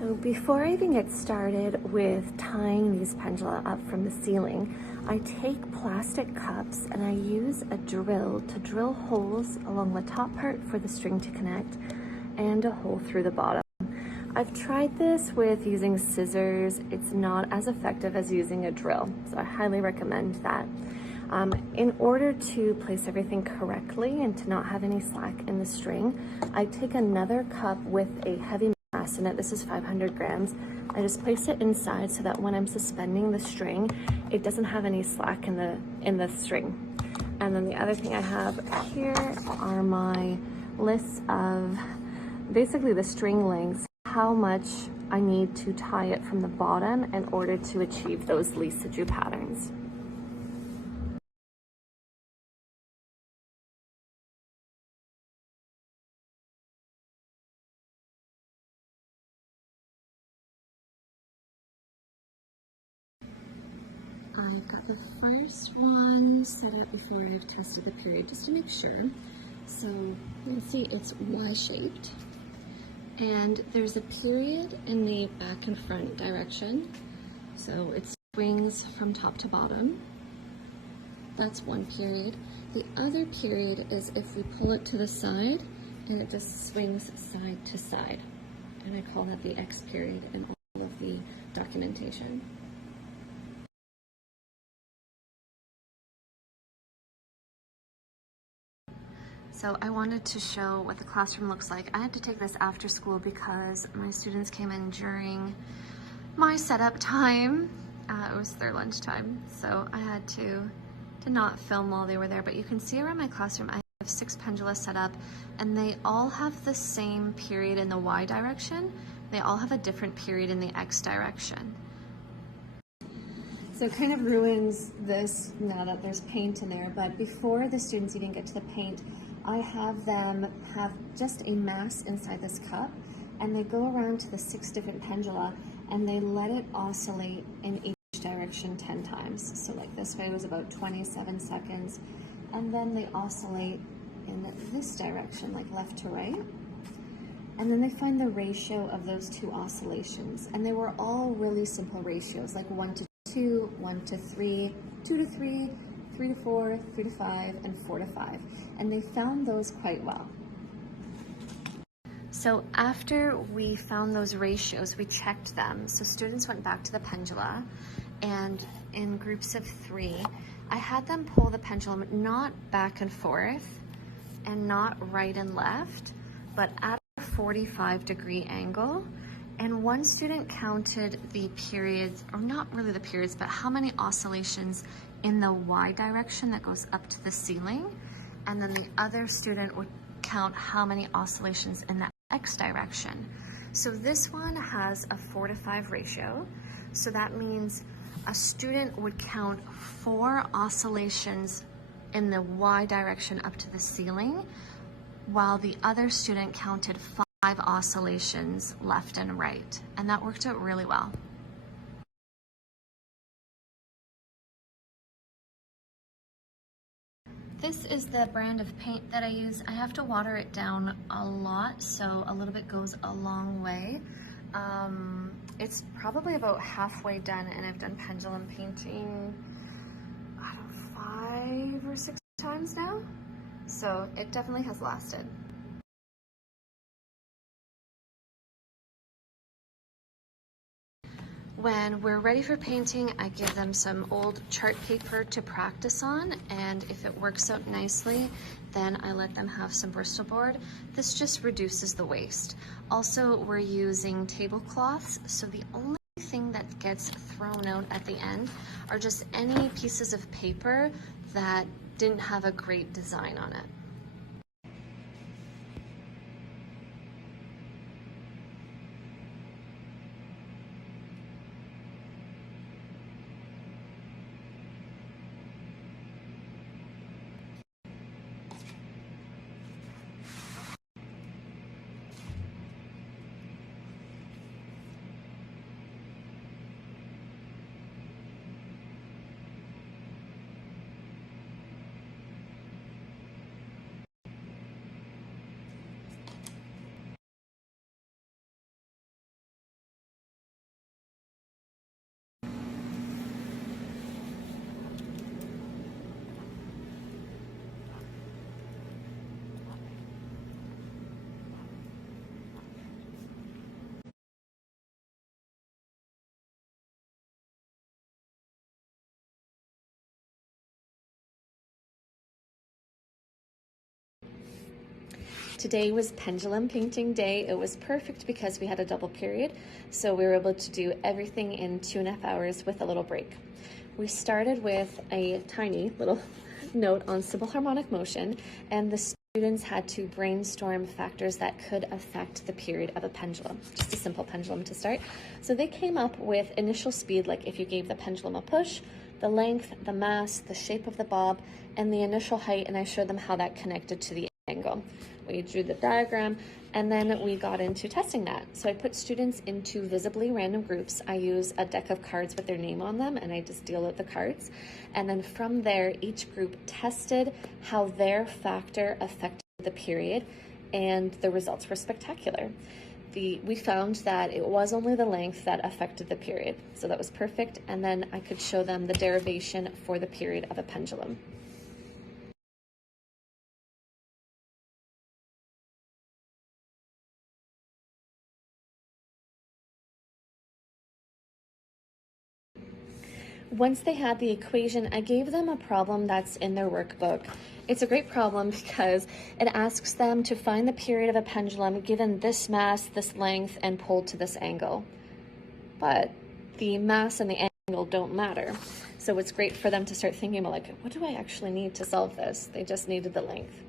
So before I even get started with tying these pendula up from the ceiling, I take plastic cups and I use a drill to drill holes along the top part for the string to connect and a hole through the bottom. I've tried this with using scissors. It's not as effective as using a drill, so I highly recommend that. In order to place everything correctly and to not have any slack in the string, I take another cup with a heavy mass in it. This is 500 grams. I just place it inside so that when I'm suspending the string, it doesn't have any slack in the string. And then the other thing I have here are my lists of basically the string lengths, how much I need to tie it from the bottom in order to achieve those Lisa-Ju patterns. I've got the first one set up before I've tested the period just to make sure. So you can see it's Y-shaped and there's a period in the back and front direction. So it swings from top to bottom. That's one period. The other period is if we pull it to the side and it just swings side to side. And I call that the X period in all of the documentation. So I wanted to show what the classroom looks like. I had to take this after school because my students came in during my setup time. It was their lunchtime, so I had to not film while they were there. But you can see around my classroom, I have 6 pendula set up, and they all have the same period in the Y direction. They all have a different period in the X direction. So it kind of ruins this now that there's paint in there, but before the students even get to the paint, I have them have just a mass inside this cup, and they go around to the 6 different pendula and they let it oscillate in each direction 10 times. So like this way was about 27 seconds, and then they oscillate in this direction, like left to right. And then they find the ratio of those 2 oscillations, and they were all really simple ratios, like 1 to 2, 1 to 3, 2 to 3, 3 to 4, 3 to 5, and 4 to 5. And they found those quite well. So after we found those ratios, we checked them. So students went back to the pendula, and in groups of 3, I had them pull the pendulum not back and forth and not right and left, but at a 45-degree angle. And one student counted the periods, or not really the periods, but how many oscillations in the Y direction that goes up to the ceiling. And then the other student would count how many oscillations in the X direction. So this one has a 4 to 5 ratio. So that means a student would count 4 oscillations in the Y direction up to the ceiling, while the other student counted 5 oscillations left and right. And that worked out really well. This is the brand of paint that I use. I have to water it down a lot, so a little bit goes a long way. It's probably about halfway done, and I've done pendulum painting, I don't know, 5 or 6 times now. So it definitely has lasted. When we're ready for painting, I give them some old chart paper to practice on, and if it works out nicely, then I let them have some Bristol board. This just reduces the waste. Also, we're using tablecloths, so the only thing that gets thrown out at the end are just any pieces of paper that didn't have a great design on it. Today was pendulum painting day. It was perfect because we had a double period, so we were able to do everything in 2.5 hours with a little break. We started with a tiny little note on simple harmonic motion, and the students had to brainstorm factors that could affect the period of a pendulum, just a simple pendulum to start. So they came up with initial speed, like if you gave the pendulum a push, the length, the mass, the shape of the bob, and the initial height, and I showed them how that connected to the angle. We drew the diagram, and then we got into testing that. So I put students into visibly random groups. I use a deck of cards with their name on them, and I just deal with the cards. And then from there, each group tested how their factor affected the period, and the results were spectacular. We found that it was only the length that affected the period, so that was perfect. And then I could show them the derivation for the period of a pendulum. Once they had the equation, I gave them a problem that's in their workbook. It's a great problem because it asks them to find the period of a pendulum given this mass, this length, and pulled to this angle. But the mass and the angle don't matter. So it's great for them to start thinking about, like, what do I actually need to solve this? They just needed the length.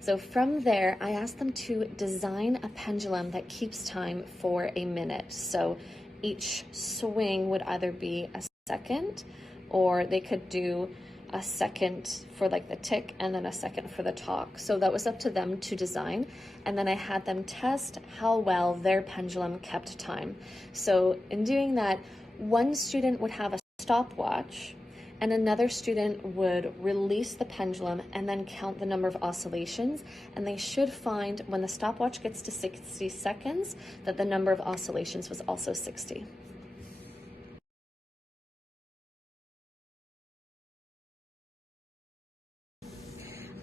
So from there, I asked them to design a pendulum that keeps time for a minute. So each swing would either be a second, or they could do a second for like the tick and then a second for the talk. So that was up to them to design. And then I had them test how well their pendulum kept time. So in doing that, one student would have a stopwatch and another student would release the pendulum and then count the number of oscillations. And they should find when the stopwatch gets to 60 seconds that the number of oscillations was also 60.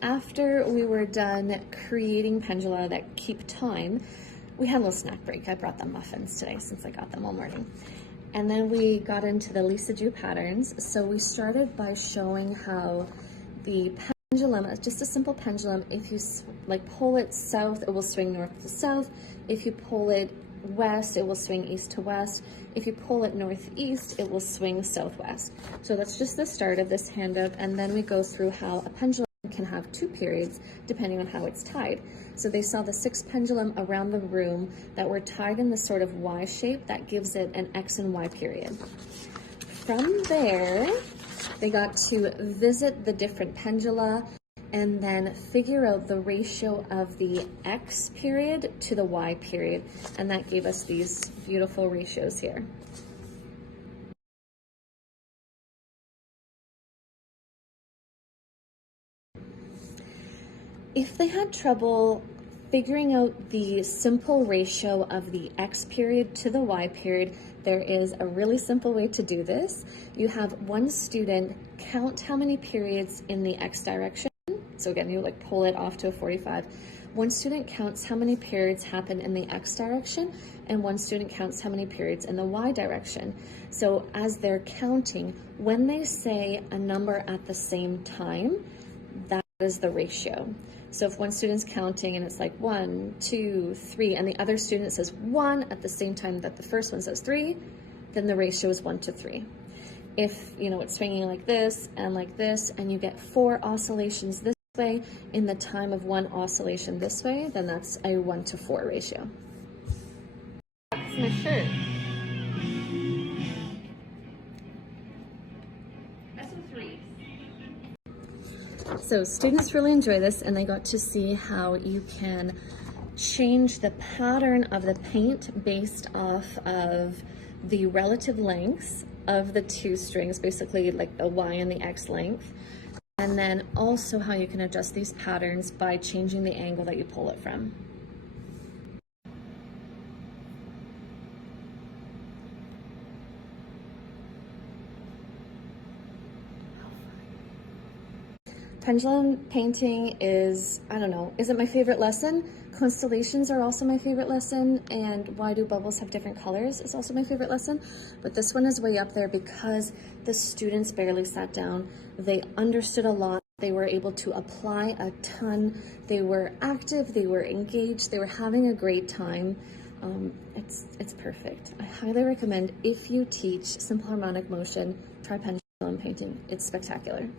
After we were done creating pendula that keep time, we had a little snack break. I brought them muffins today since I got them all morning. And then we got into the Lisa Jew patterns. So we started by showing how the pendulum, just a simple pendulum, if you like pull it south, it will swing north to south. If you pull it west, it will swing east to west. If you pull it northeast, it will swing southwest. So that's just the start of this handout. And then we go through how a pendulum can have 2 periods depending on how it's tied. So they saw the 6 pendulum around the room that were tied in this sort of Y shape that gives it an X and Y period. From there, they got to visit the different pendula and then figure out the ratio of the X period to the Y period. And that gave us these beautiful ratios here. If they had trouble figuring out the simple ratio of the X period to the Y period, there is a really simple way to do this. You have one student count how many periods in the X direction. So again, you like pull it off to a 45. One student counts how many periods happen in the X direction, and one student counts how many periods in the Y direction. So as they're counting, when they say a number at the same time, that is the ratio. So if one student's counting and it's like 1, 2, 3, and the other student says 1 at the same time that the first one says 3, then the ratio is 1 to 3. If it's swinging like this, and you get 4 oscillations this way in the time of 1 oscillation this way, then that's a 1 to 4 ratio. That's my shirt. That's a 3. So students really enjoy this, and they got to see how you can change the pattern of the paint based off of the relative lengths of the 2 strings, basically like the Y and the X length, and then also how you can adjust these patterns by changing the angle that you pull it from. Pendulum painting is, I don't know, is it my favorite lesson? Constellations are also my favorite lesson, and why do bubbles have different colors is also my favorite lesson. But this one is way up there because the students barely sat down. They understood a lot. They were able to apply a ton. They were active, they were engaged, they were having a great time. It's perfect. I highly recommend, if you teach simple harmonic motion, try pendulum painting. It's spectacular.